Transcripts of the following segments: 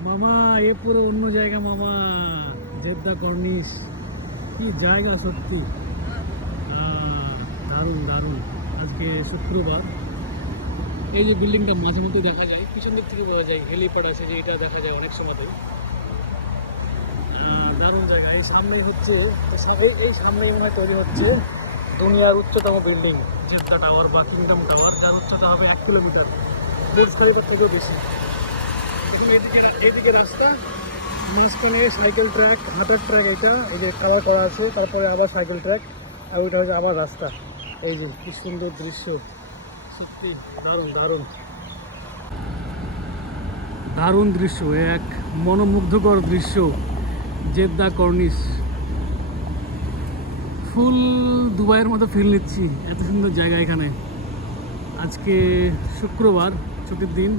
মামা এ পুরো অন্য জায়গা মামা। Jeddah corniche. কি জায়গা সত্যি। দারুণ দারুণ। আজকে শুক্রবার। এই যে বিল্ডিংটা মাঝে মধ্যে দেখা যায় পিছন দিক থেকে বোঝা যায় হেলিপ্যাড আছে যে এটা দেখা যায় অনেক সময়তে। আহ, দারুণ জায়গা। এই সামনেই হচ্ছে এই- সামনেই মনে হয় তৈরি হচ্ছে দুনিয়ার উচ্চতম বিল্ডিং জেদ্দা টাওয়ার বা কিংডম টাওয়ার যার উচ্চতা হবে এক কিলোমিটার। বুর্জ থেকেও বেশি। এদিকে রাস্তা, মাঝখানে সাইকেল ট্র্যাক, হাঁটার ট্র্যাক এটা, এই যে কালার করা আছে, তারপরে আবার সাইকেল ট্র্যাক, আর ওইটা হচ্ছে আবার রাস্তা। এই যে, কি সুন্দর দৃশ্য। সত্যি, দারুণ দারুণ। দারুণ দৃশ্য, এক মনোমুগ্ধকর দৃশ্য, জেদ্দা কর্নিশ। ফুল দুবাইয়ের মতো ফিল নিচ্ছি, এত সুন্দর জায়গা এখানে। আজকে শুক্রবার, ছুটির দিন।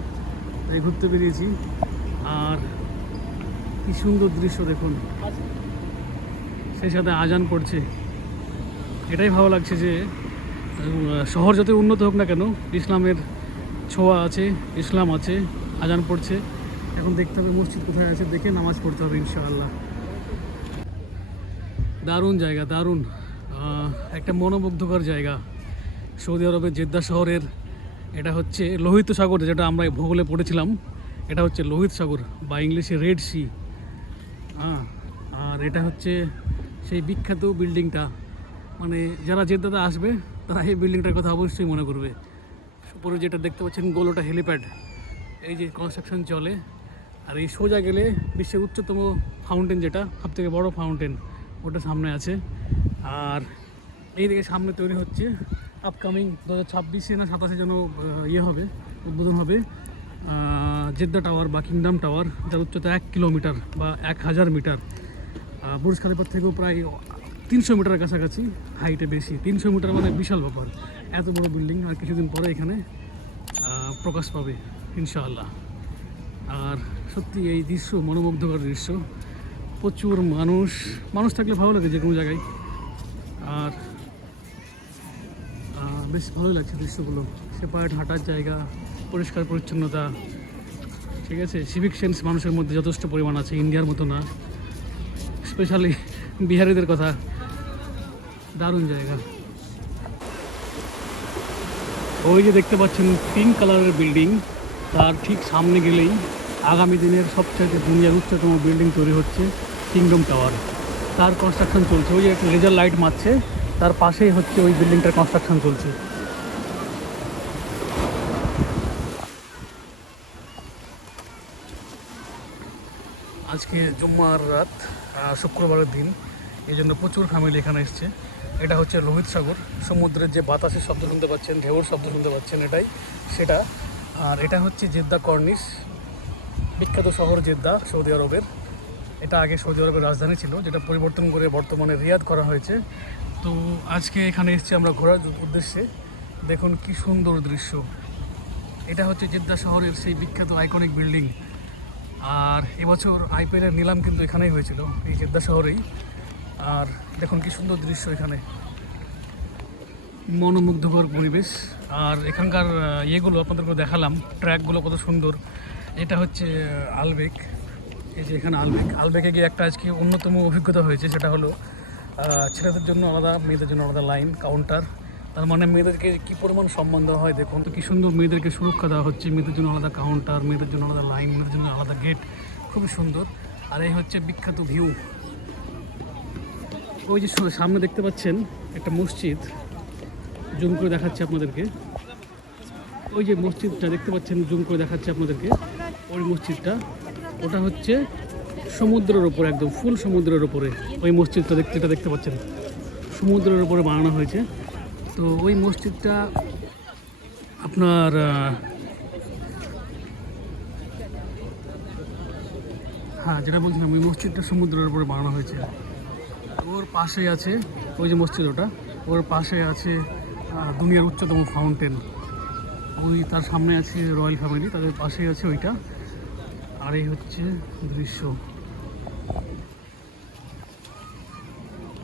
তাই ঘুরতে বেরিয়েছি। আর কি সুন্দর দৃশ্য দেখুন। সেই সাথে আজান পড়ছে। এটাই ভালো লাগছে যে শহর যত উন্নত হোক না কেন, ইসলামের ছোঁয়া আছে, ইসলাম আছে, আজান পড়ছে। এখন দেখতে হবে মসজিদ কোথায় আছে, দেখে নামাজ পড়তে হবে ইনশাআল্লাহ। দারুণ জায়গা, দারুণ। একটা মনোমুগ্ধকর জায়গা। সৌদি আরবের জেদ্দা শহরের এটা হচ্ছে লোহিত সাগর, যেটা আমরা ভূগোলে পড়েছিলাম। এটা হচ্ছে লোহিত সাগর, বা ইংলিশে রেড সি। হ্যাঁ আর এটা হচ্ছে সেই বিখ্যাত বিল্ডিংটা। মানে যারা জেদ্দাতে আসবে, তারা এই বিল্ডিংটার কথা অবশ্যই মনে করবে। উপরে যেটা দেখতে পাচ্ছেন, গোল ওটা হেলিপ্যাড। এই যে কনস্ট্রাকশন চলে, আর এই সোজা গেলে বিশ্বের উচ্চতম ফাউন্টেন যেটা সব থেকে বড় ফাউন্টেন ওটা সামনে আছে। আর এইদিকে সামনে তৈরি হচ্ছে আপকামিং দু হাজার ছাব্বিশে না সাতাশে যেন ইয়ে হবে, উদ্বোধন হবে জেদ্দা টাওয়ার বা কিংডম টাওয়ার, যার উচ্চতা এক কিলোমিটার বা এক হাজার মিটার। বুর্জ খালিফার থেকেও প্রায় তিনশো মিটার কাছাকাছি, হাইটে বেশি। তিনশো মিটার মানে বিশাল ব্যাপার। এত বড় বিল্ডিং আর কিছুদিন পরে এখানে প্রকাশ পাবে, ইনশাআল্লাহ। আর সত্যি এই দৃশ্য মনোমুগ্ধকর দৃশ্য। প্রচুর মানুষ মানুষ থাকলে ভালো লাগে যে কোনো জায়গায়। আর বেশ ভালো লাগছে দৃশ্যগুলো। সেপারেট হাঁটার জায়গা, পরিষ্কার পরিচ্ছন্নতা, ঠিক আছে? সিভিক সেন্স মানুষের মধ্যে যথেষ্ট পরিমাণ আছে, ইন্ডিয়ার মতো না। স্পেশালি বিহারিদের কথা। দারুণ জায়গা। ওই যে দেখতে পাচ্ছেন পিঙ্ক কালারের বিল্ডিং তার ঠিক সামনে গেলেই আগামী দিনের সবচাইতে দুনিয়ার উচ্চতম বিল্ডিং তৈরি হচ্ছে কিংডম টাওয়ার তার কনস্ট্রাকশন চলছে। ওই যে একটা লেজার লাইট মারছে। তার পাশেই হচ্ছে ওই বিল্ডিংটার কনস্ট্রাকশন চলছে। আজকে জুম্মার রাত শুক্রবারের দিন, এই জন্য প্রচুর ফ্যামিলি এখানে এসছে। এটা হচ্ছে লোহিত সাগর, সমুদ্রের যে বাতাসের শব্দ শুনতে পাচ্ছেন, ঢেউর শব্দ শুনতে পাচ্ছেন, এটাই সেটা। আর এটা হচ্ছে জেদ্দা কর্নিশ, বিখ্যাত শহর জেদ্দা, সৌদি আরবের। এটা আগে সৌদি আরবের রাজধানী ছিল, যেটা পরিবর্তন করে বর্তমানে রিয়াদ করা হয়েছে। তো আজকে এখানে এসেছি আমরা ঘোরার উদ্দেশ্যে। দেখুন কি সুন্দর দৃশ্য। এটা হচ্ছে জেদ্দা শহরের সেই বিখ্যাত আইকনিক বিল্ডিং আর এবছর আইপিএলের নিলাম কিন্তু এখানেই হয়েছিল, এই জেদ্দা শহরেই। আর দেখুন কি সুন্দর দৃশ্য এখানে। মনোমুগ্ধকর পরিবেশ। আর এখানকার ইয়েগুলো আপনাদেরকে দেখালাম, ট্র্যাকগুলো কত সুন্দর। এটা হচ্ছে আলবেক। এই যে এখানে আলবেক, আলবেকে গিয়ে একটা আজকে অন্যতম অভিজ্ঞতা হয়েছে, সেটা হলো ছেলেদের জন্য আলাদা, মেয়েদের জন্য আলাদা লাইন, কাউন্টার। তার মানে মেয়েদেরকে কী পরিমাণ সম্মান দেওয়া হয় দেখুন। তো কী সুন্দর মেয়েদেরকে সুরক্ষা দেওয়া হচ্ছে, মেয়েদের জন্য আলাদা কাউন্টার, মেয়েদের জন্য আলাদা লাইন, মেয়েদের জন্য আলাদা গেট, খুবই সুন্দর। আর এই হচ্ছে বিখ্যাত ভিউ। ওই যে সামনে দেখতে পাচ্ছেন একটা মসজিদ, জুম করে দেখাচ্ছে আপনাদেরকে। ওই যে মসজিদটা দেখতে পাচ্ছেন, জুম করে দেখাচ্ছে আপনাদেরকে। ওই মসজিদটা। ওটা হচ্ছে সমুদ্রের ওপরে একদম ফুল সমুদ্রের ওপরে ওই মসজিদটা দেখতে যেটা দেখতে পাচ্ছেন। সমুদ্রের ওপরে বানানো হয়েছে। তো ওই মসজিদটা আপনার হ্যাঁ যেটা বলছিলাম, ওই মসজিদটা সমুদ্রের উপরে বানানো হয়েছে। ওর পাশে আছে, ওই যে মসজিদ ওটা, ওর পাশে আছে দুনিয়ার উচ্চতম ফাউন্টেন ওই তার সামনে আছে রয়্যাল ফ্যামিলি তাদের পাশেই আছে ওইটা। আর এই হচ্ছে দৃশ্য।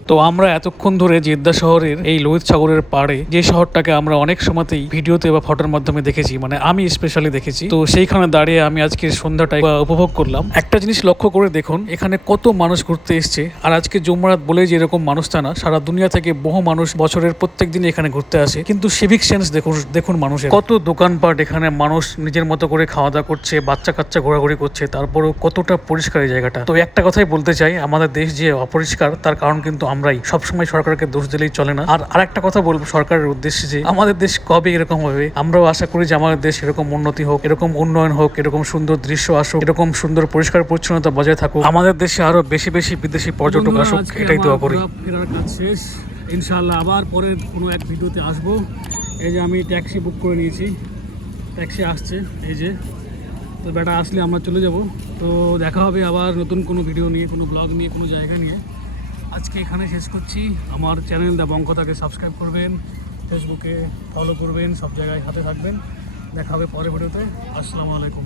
তো আমরা এতক্ষণ ধরে জেদ্দা শহরের এই লোহিত সাগরের পাড়ে যে শহরটাকে আমরা অনেক সময়তেই ভিডিওতে বা ফটোর মাধ্যমে দেখেছি মানে আমি স্পেশালি দেখেছি। তো সেইখানে দাঁড়িয়ে আমি আজকের সন্ধ্যাটা উপভোগ করলাম। একটা জিনিস লক্ষ্য করে দেখুন, এখানে কত মানুষ ঘুরতে এসছে। আর আজকে জুমরাত বলে যে এরকম মানুষটা না, সারা দুনিয়া থেকে বহু মানুষ বছরের প্রত্যেক দিন এখানে ঘুরতে আসে। কিন্তু সিভিক সেন্স দেখুন দেখুন মানুষের। কত দোকানপাট এখানে মানুষ নিজের মতো করে খাওয়া দাওয়া করছে বাচ্চা কাচ্চা ঘোরাঘুরি করছে, তারপরেও কতটা পরিষ্কার এই জায়গাটা। তো একটা কথাই বলতে চাই, আমাদের দেশ যে অপরিষ্কার, তার কারণ কিন্তু আমরাই সবসময় সরকারকে দোষ দিলেই চলে না। আর আরেকটা কথা বলব সরকারের উদ্দেশ্যে যে আমাদের দেশ কবে এরকম হবে? আমরাও আশা করি যে আমাদের দেশ এরকম উন্নতি হোক এরকম উন্নয়ন হোক এরকম সুন্দর দৃশ্য আসুক এরকম সুন্দর পরিষ্কার পরিচ্ছন্নতা বজায় থাকুক আমাদের দেশে আরও বেশি বেশি বিদেশি পর্যটক আসুক এটাই দোয়া করি। ফেরার কাজ শেষ। ইনশাআল্লাহ আবার পরের কোনো এক ভিডিওতে আসব। এই যে আমি ট্যাক্সি বুক করে নিয়েছি। ট্যাক্সি আসছে এই যে। তো বেটা আসলে আমরা চলে যাব। তো দেখা হবে আবার নতুন কোনো ভিডিও নিয়ে কোনো ব্লগ নিয়ে কোনো জায়গা নিয়ে। আজকে এখানে শেষ করছি। আমার চ্যানেল দ্য বঙ্কতাকে সাবস্ক্রাইব করবেন ফেসবুকে ফলো করবেন, সব জায়গায় হাতে থাকবেন। দেখা হবে পরের ভিডিওতে। আসসালামু আলাইকুম।